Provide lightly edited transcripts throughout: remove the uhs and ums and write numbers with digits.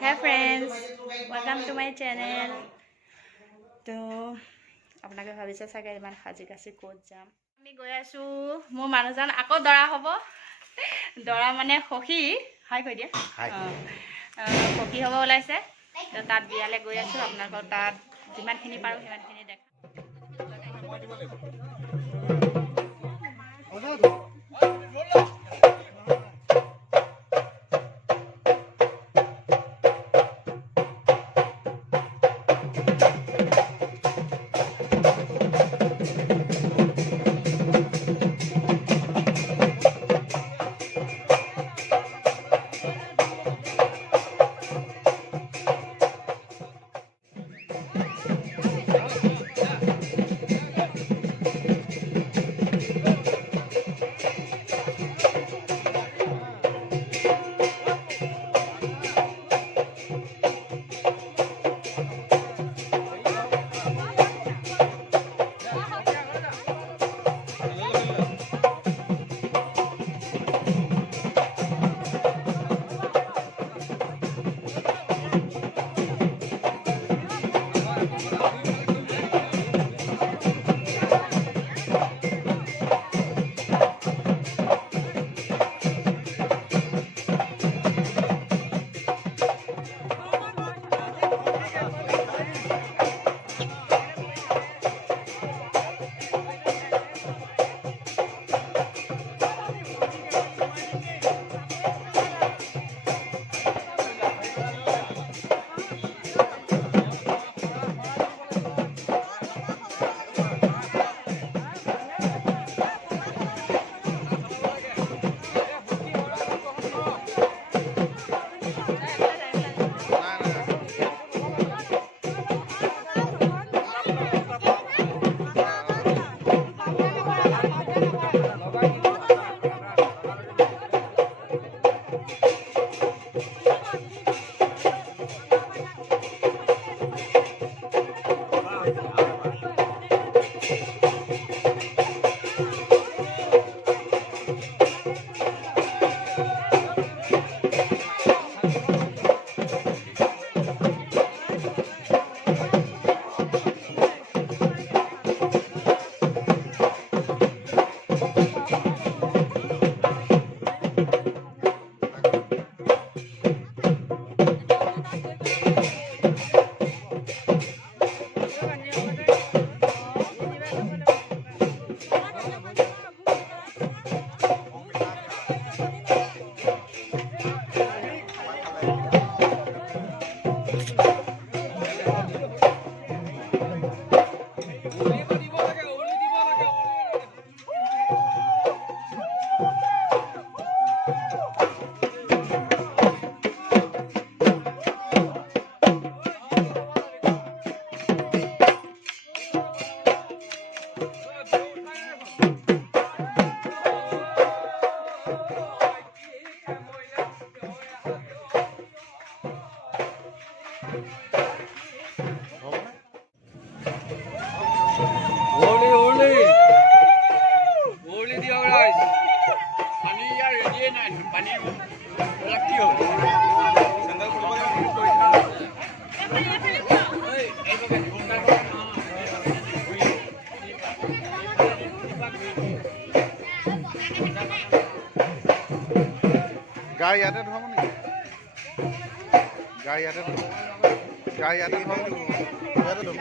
Hey friends, welcome to my channel. তো আপোনালোকে ভাবিছে চাগে ইমান সাজি কাচি ক'ত যাম। আমি গৈ আছো মোৰ মানুহজন আকৌ দৰা হ'ব। দৰা মানে সখী, হাই কৈ দিয়া। সখী হ'ব ওলাইছে। তো তাত বিয়ালে গৈ আছো আপোনালোকৰ তাত যিমানখিনি পাৰো সিমানখিনি দেখা। গাড়ী ইয়াতে ধৰাব নেকি? গাড়ী ইয়াতে ধৰাব নেকি? ইয়াতে ধৰাব।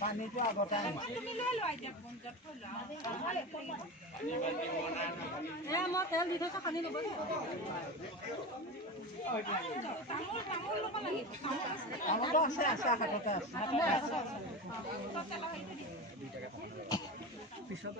পানীটো আগতে মই তেল দি থৈছো সানি ল'ব আছে আছে হাততে আছে পিছত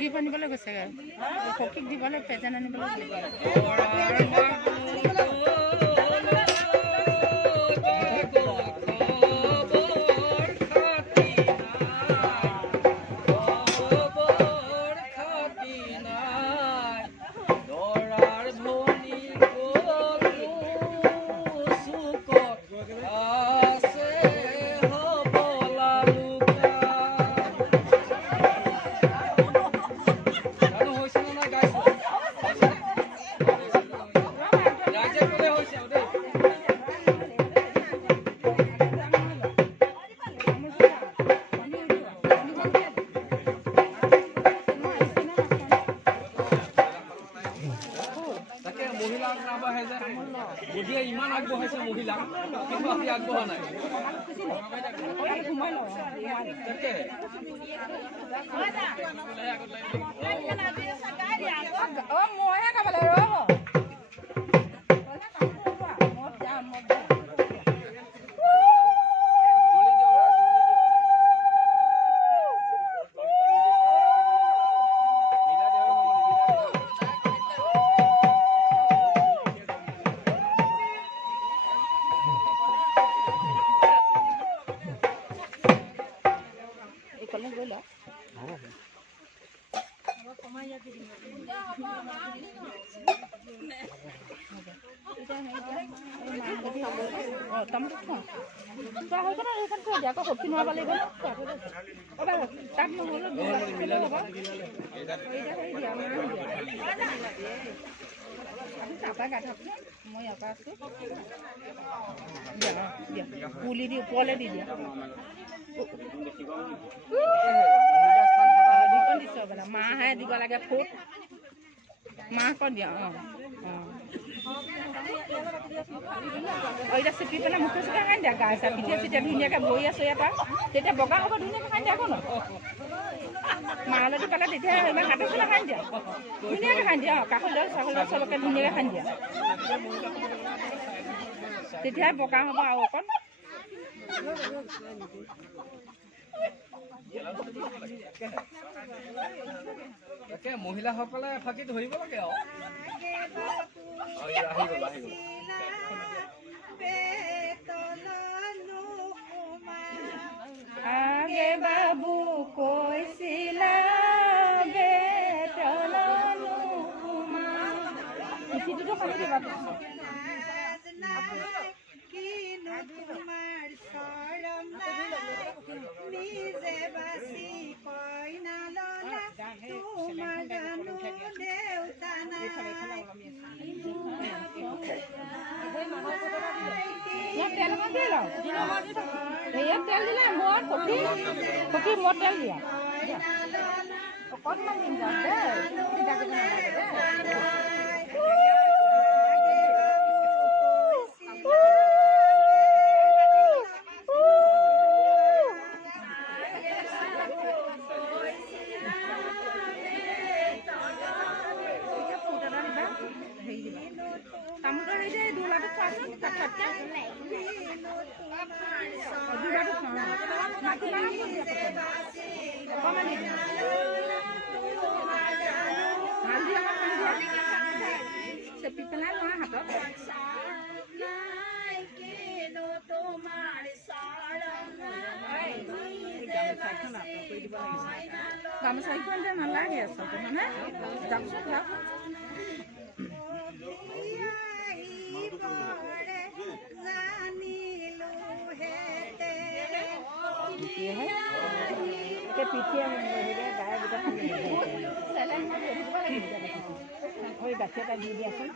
দিব আনিবলৈ গৈছে সখীক দিবলৈ প্ৰেজেণ্ট আনিবলৈ বুঢ়ীয়ে ইমান আগবঢ়াইছে মহিলা কিন্তু আজি আগবঢ়া নাই পুলি দি ওপৰলৈ দি দিয়া মাহে দিব লাগে ফুট মাহ ক'ত দিয়া এতিয়া চেপি পেলাই মুখে চুখে খাই দিয়া গা চা পিঠে চিঠে ধুনীয়াকৈ বহি আছোঁ ইয়াত তেতিয়া বগা হ'ব ধুনীয়াকৈ খাই দিয়া আকৌ মালতি পালে তেতিয়া ইমান কাটি চলা খাই দিয়া ধুনীয়াকৈ খাই দিয়া কাষৰ দাল চাকল দাল চবকে ধুনীয়াকৈ খাই দিয়া তেতিয়াহে বগা হ'ব আৰু অকণ তাকে মহিলাসকলে ফাঁকি ধৰিব লাগে আৰু আগে বাবু কৈছিলা পিঠিটোতো খালি দিবা নিজে বাছি কইনা ললা তোমাৰ জানো দেউতা নাই ইয়াত তেল অকণ দি লওঁ ইয়াত তেল দিলে মই কফি মই তেল দিয়া অকণমান দিম যাম দেই চিন্তা কৰিব নালাগে দেই তামোলৰ এই দুলাটো খোৱাচোন কাঠতকে দুলাটো অকণমান দি দিম হালধি অকণ চেপি পেলাই মই হাতত গামোচাখন যে নালাগে আচলতে মানে যাওকচোন যাওক পিঠিয়ে গায়ে গোটেই গাখীৰ এটা দি দিয়াচোন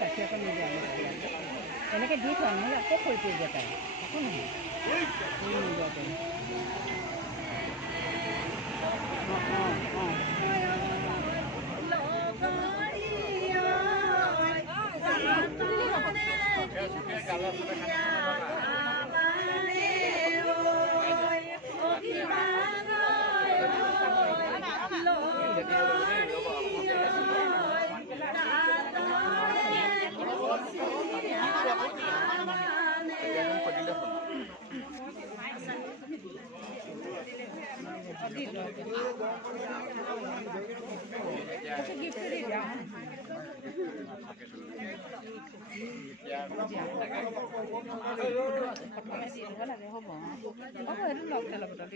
গাখীৰ অকণ নিদিয়া এনেকৈ দি থোৱা নহ'লে আকৌ কৰি পৰিব তাই একো নহয়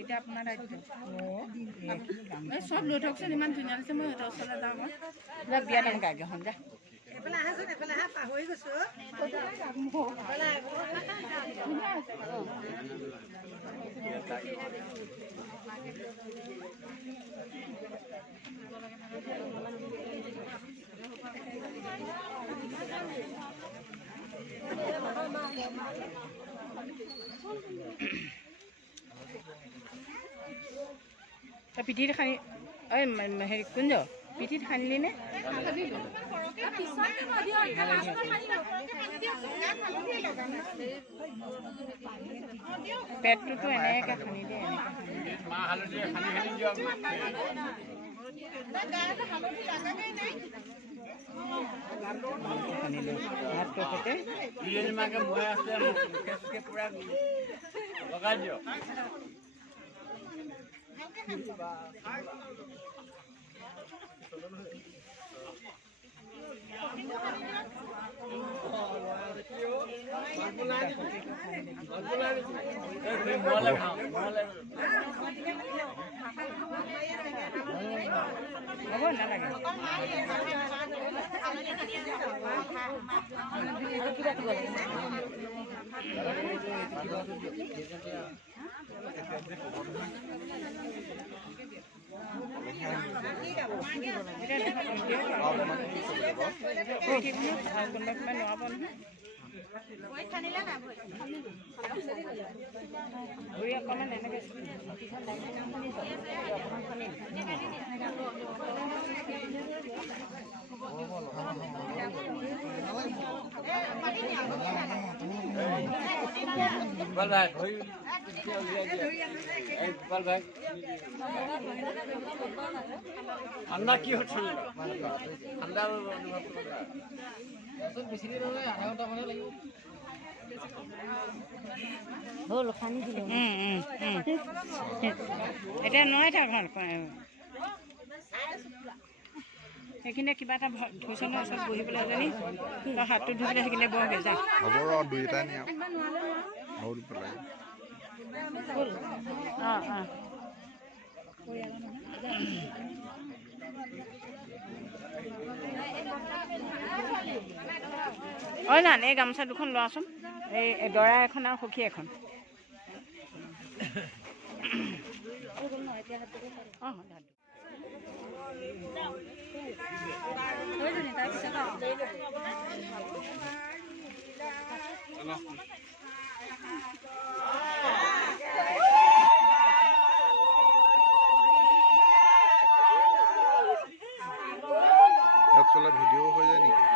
এতিয়া আপোনাৰ দায়িত্ব চব লৈ থকচোন ইমান ধুনীয়া লাগিছে মই সিহঁতৰ ওচৰলৈ যাওঁ মই বিয়া নাম গাগে হন যা এফালে আহাচোন এফালে আহা পাহৰি গৈছো পিঠিত খানি হেৰি কুঞ্জ পিঠিত খানিলি নে পেটটোতো এনেকৈ খানি দিয়ে হ'ব নালাগে ঠান্ডা কি হচ্ছে ঠান্ডা বেশি দিন হলে আধা ঘন্টা মানে লাগিব এতিয়া নোৱাৰি থাক সেইখিনি কিবা এটা ধুইছে ন চব বহি পেলাই জানি তই হাতটো ধুই পেলাই সেইখিনি বহগে যা হ'ব ৰ দুইটাই নিয়ক আৰু পেলাই ঐ নান এই গামোচা দুখন লোৱাচোন এই দৰা এখন আৰু সখী এখন ইয়াত চলা ভিডিঅ' হৈ যায় নেকি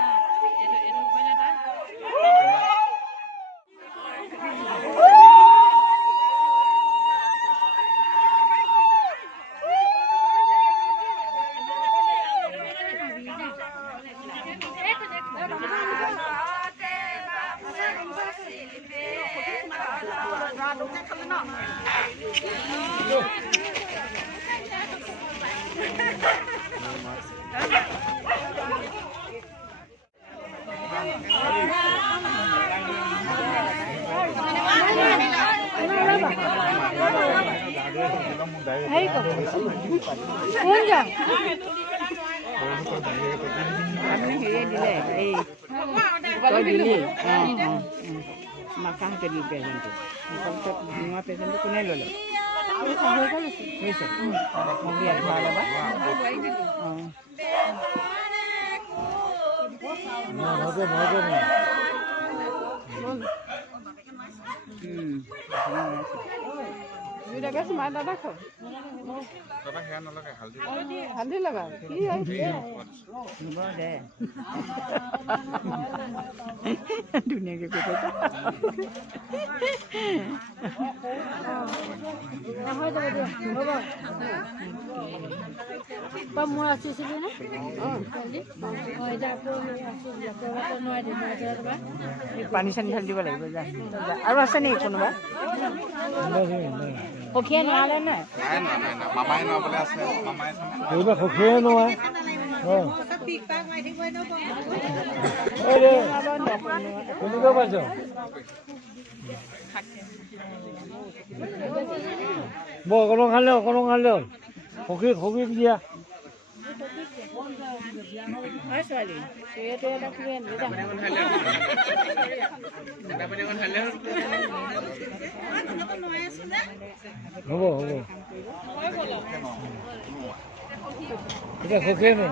মাকাহঁতে দিলে প্ৰেজেণ্টটো তাৰপিছত নোৱা প্ৰেজেণ্টটো কোনে ল'লে হৈছে বিয়াত ভৰাই ল'বা মাৰ দাদা খাও হালধি লগা কি দে ধুনীয়াকৈ কৈ তই মোৰ আছিছিলি নে পানী চানী ঢালি দিব লাগিব যা আৰু আছে নেকি কোনোবা সখীয়ে নোৱাৰে নাই মামাই নবলে আছে মামাই সখীয়ে নোৱা কেনেকুৱা পাইছ মই অকণো খালে সখীক দিয়া ছোৱালী চুৱেটো এটা খুলি আনিলে হ'ব এতিয়া সখীয়ে নো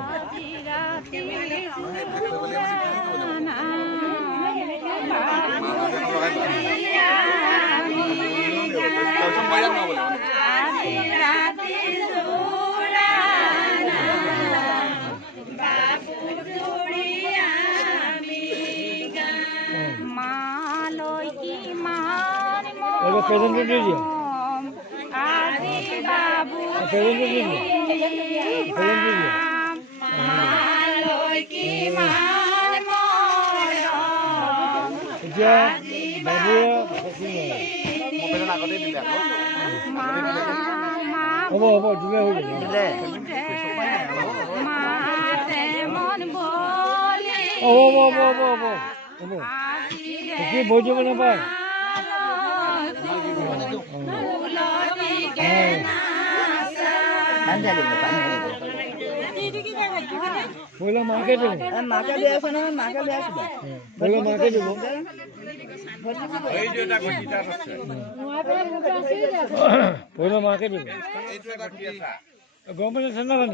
প্ৰেজেণ্টটো দি দিয়া প্ৰেজেণ্টটো দি দিয়া এতিয়া বাবুৱে আগতে দিলে হ'ব দিলে হৈ গ'ল হ'ব সখী বৈ দিব নাপায় পহিলা মাকে দিব মাকে বিয়াইছে নহয় মাকে বিয়াইছিবা পহিলা মাকে দিব পহিলা মাকে দিব গৰম পানী ঠাণ্ডা পানী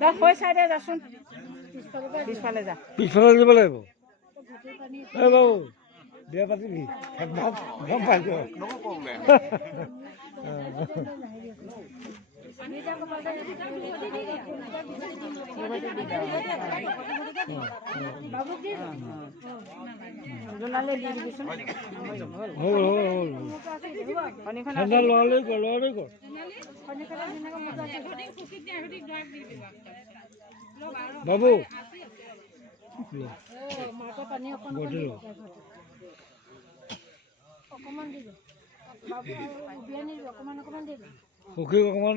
তই হৈ চাই দে যাচোন পিছফালে যা পিছফালে দিব লাগিব এই বাবু বিয়া পাতিবি গম পাইছো জোনালে দি দিবিচোন হ'ল ঠাণ্ডা লৰালৈ কৰ বাবু সুখী অকমান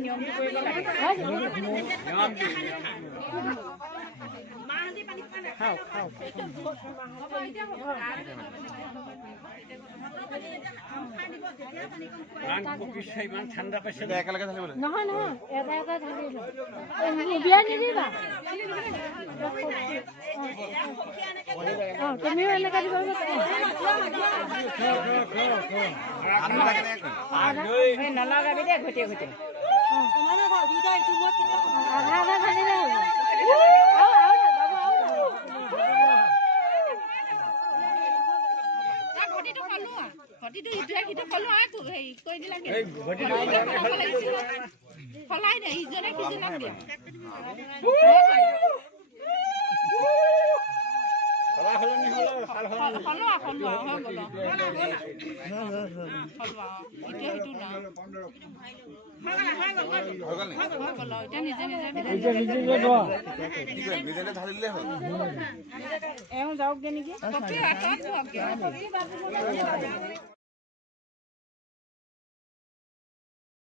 নিয়মটো কৰিব লাগে খাওঁ ইমান ঠাণ্ডা পাইছে একেলগে নহয় নহয় এটা এটা ঢালি উলিয়াই নিদিবা তুমিও এনেকৈ দিব নলগাবি দে ঘটিয়ে ঘটিয়ে আধা আধা ঢালিলে হ'ব ঘটিটো ইটোৱে সিটো কলো আৰু হেৰি কৰি দিলাগে সলাই দে ইজনে সিজনক দিয়া সলোৱা হৈ গ'ল ইটোৱে সিটো এতিয়া নিজে এওঁ যাওকগে নেকি